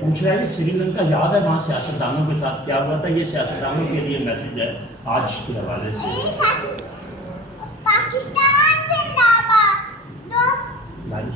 पूछ रहा है कि श्रीलंका याद है वहाँ सियासतदानों के साथ क्या हुआ था। ये सियासतदानों के लिए मैसेज है आज के हवाले से। पाकिस्तान जिंदाबाद। लाइन